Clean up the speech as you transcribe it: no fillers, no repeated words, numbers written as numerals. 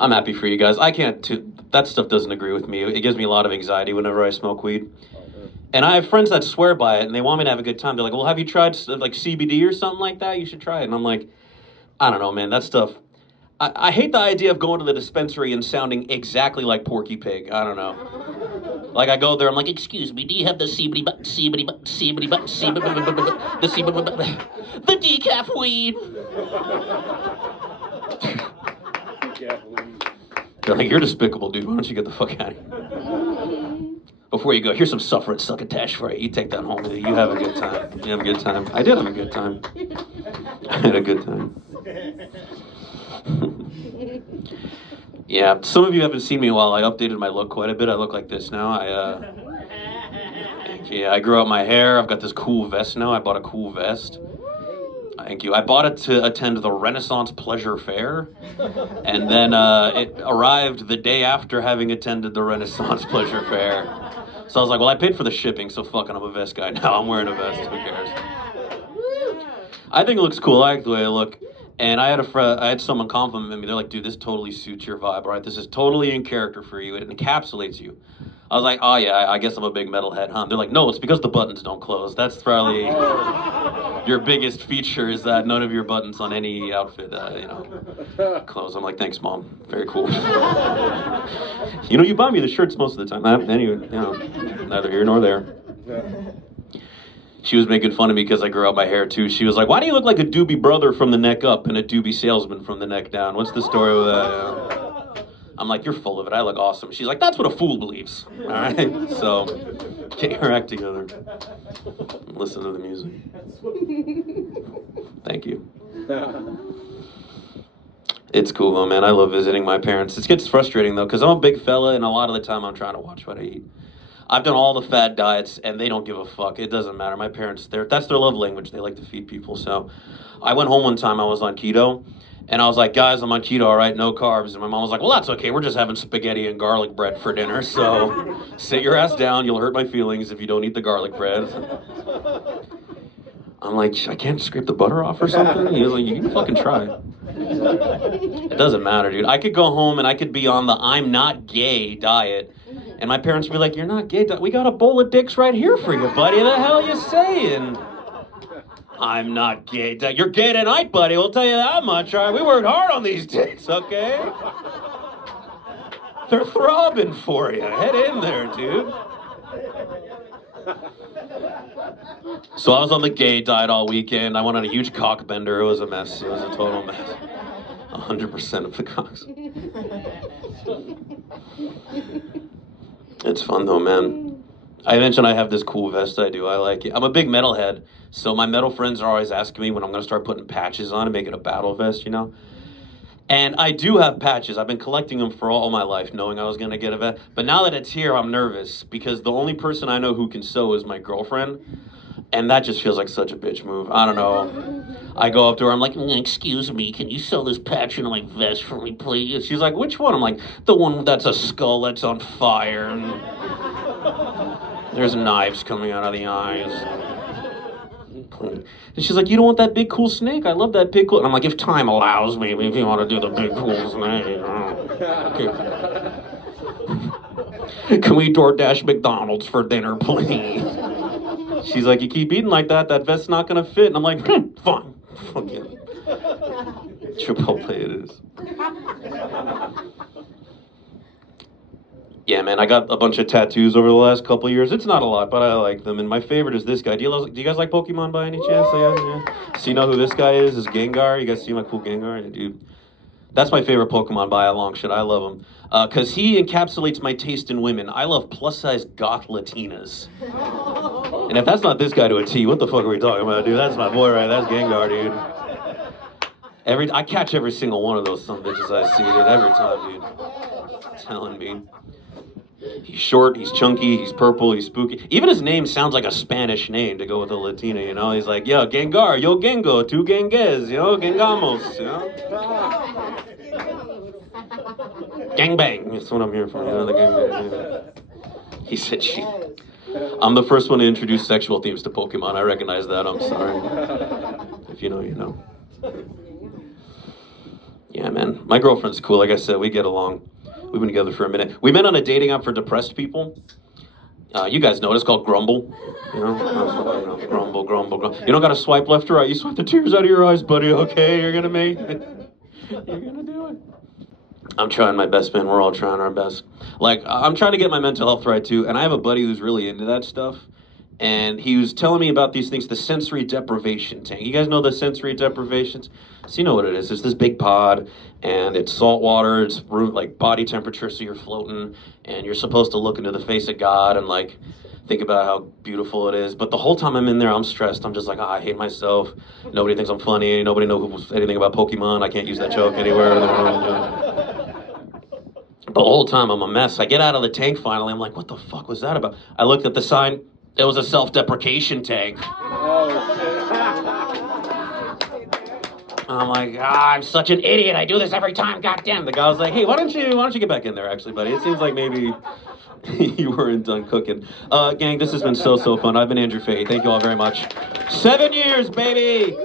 I'm happy for you guys. I can't. That stuff doesn't agree with me. It gives me a lot of anxiety whenever I smoke weed. And I have friends that swear by it, and they want me to have a good time. They're like, "Well, have you tried like CBD or something like that? You should try it." And I'm like, I don't know, man. That stuff. I hate the idea of going to the dispensary and sounding exactly like Porky Pig. I don't know. Like I go there, I'm like, "Excuse me, do you have the CBD, CBD, CBD, CBD, the CBD, the decaf weed?" They're like, "You're despicable, dude. Why don't you get the fuck out of here?" Before you go, here's some suffrage succotash for you. You take that home with you. You have a good time. You have a good time. I did have a good time. I had a good time. Yeah, some of you haven't seen me in a while. I updated my look quite a bit. I look like this now. Yeah, I grew out my hair. I've got this cool vest now. I bought a cool vest. Thank you. I bought it to attend the Renaissance Pleasure Fair, and then it arrived the day after having attended the Renaissance Pleasure Fair. So I was like, well, I paid for the shipping, so fucking I'm a vest guy now. I'm wearing a vest. Who cares? I think it looks cool. I like the way I look. And I had someone compliment me. They're like, "Dude, this totally suits your vibe, right? This is totally in character for you. It encapsulates you." I was like, "Oh yeah, I guess I'm a big metalhead, huh?" They're like, "No, it's because the buttons don't close. That's probably your biggest feature is that none of your buttons on any outfit, close." I'm like, "Thanks, Mom. Very cool." You buy me the shirts most of the time. Anyway, neither here nor there. She was making fun of me because I grew out my hair too. She was like, "Why do you look like a Doobie Brother from the neck up and a Doobie Salesman from the neck down? What's the story with that?" I'm like, "You're full of it. I look awesome." She's like, "That's what a fool believes." All right? So, get your act together. Listen to the music. Thank you. It's cool though, man. I love visiting my parents. It gets frustrating though, because I'm a big fella and a lot of the time I'm trying to watch what I eat. I've done all the fad diets, and they don't give a fuck. It doesn't matter. My parents, that's their love language. They like to feed people. So I went home one time. I was on keto, and I was like, "Guys, I'm on keto, all right? No carbs." And my mom was like, "Well, that's okay. We're just having spaghetti and garlic bread for dinner. So sit your ass down. You'll hurt my feelings if you don't eat the garlic bread." I'm like, "I can't scrape the butter off or something?" He was like, "You can fucking try." It doesn't matter, dude. I could go home and I could be on the I'm not gay diet. And my parents would be like, "You're not gay. We got a bowl of dicks right here for you, buddy. The hell you saying?" "I'm not gay. You're gay tonight, buddy. We'll tell you that much. All right, we worked hard on these dicks, okay? They're throbbing for you. Head in there, dude." So I was on the gay diet all weekend. I went on a huge cock bender. It was a mess. It was a total mess. 100% of the cocks. It's fun though, man. I mentioned I have this cool vest I do. I like it. I'm a big metalhead, so my metal friends are always asking me when I'm gonna start putting patches on and make it a battle vest. And I do have patches. I've been collecting them for all my life, knowing I was gonna get a vest. But now that it's here, I'm nervous because the only person I know who can sew is my girlfriend. And that just feels like such a bitch move. I don't know. I go up to her, I'm like, "Excuse me, can you sew this patch into my vest for me, please?" She's like, "Which one?" I'm like, "The one that's a skull that's on fire. And there's knives coming out of the eyes." And she's like, "You don't want that big cool snake? I love that big cool." And I'm like, "If time allows me, if you want to do the big cool snake." Okay. "Can we DoorDash McDonald's for dinner, please?" She's like, "You keep eating like that vest's not gonna fit." And I'm like, "Fine. Fuck it. Chipotle it is." Yeah, man, I got a bunch of tattoos over the last couple of years. It's not a lot, but I like them. And my favorite is this guy. Do you guys like Pokemon by any chance? Yeah. So you know who this guy is? Is Gengar. You guys see my cool Gengar? Yeah, dude. That's my favorite Pokemon by a long shot. I love him. Because he encapsulates my taste in women. I love plus-size goth Latinas. And if that's not this guy to a T, what the fuck are we talking about, dude? That's my boy, right? That's Gengar, dude. I catch every single one of those son of bitches I see, dude. Every time, dude. Telling me. He's short, he's chunky, he's purple, he's spooky. Even his name sounds like a Spanish name to go with a Latina. He's like, "Yo, Gengar, yo Gengo, two Genges, Gengamos, Gangbang." That's what I'm here for, the gangbang. He said she. I'm the first one to introduce sexual themes to Pokemon. I recognize that, I'm sorry. If you know, you know. Yeah. Yeah, man. My girlfriend's cool. Like I said, we get along. We've been together for a minute. We met on a dating app for depressed people. You guys know it. It's called Grumble. Grumble, grumble, grumble. You don't got to swipe left or right. You swipe the tears out of your eyes, buddy. Okay, you're gonna make it. You're gonna do it. I'm trying my best, man. We're all trying our best. Like, I'm trying to get my mental health right too. And I have a buddy who's really into that stuff. And he was telling me about these things, the sensory deprivation tank. You guys know the sensory deprivations? So you know what it is. It's this big pod, and it's salt water. It's room, like body temperature, so you're floating, and you're supposed to look into the face of God and like think about how beautiful it is. But the whole time I'm in there, I'm stressed. I'm just like, I hate myself. Nobody thinks I'm funny. Nobody knows anything about Pokemon. I can't use that joke anywhere in the world. The whole time I'm a mess. I get out of the tank finally. I'm like, what the fuck was that about? I looked at the sign. It was a self-deprecation tank. I'm like, I'm such an idiot. I do this every time. Goddamn. The guy was like, hey, why don't you get back in there, actually, buddy? It seems like maybe you weren't done cooking. Gang, this has been so fun. I've been Andrew Fahey. Thank you all very much. 7 years, baby.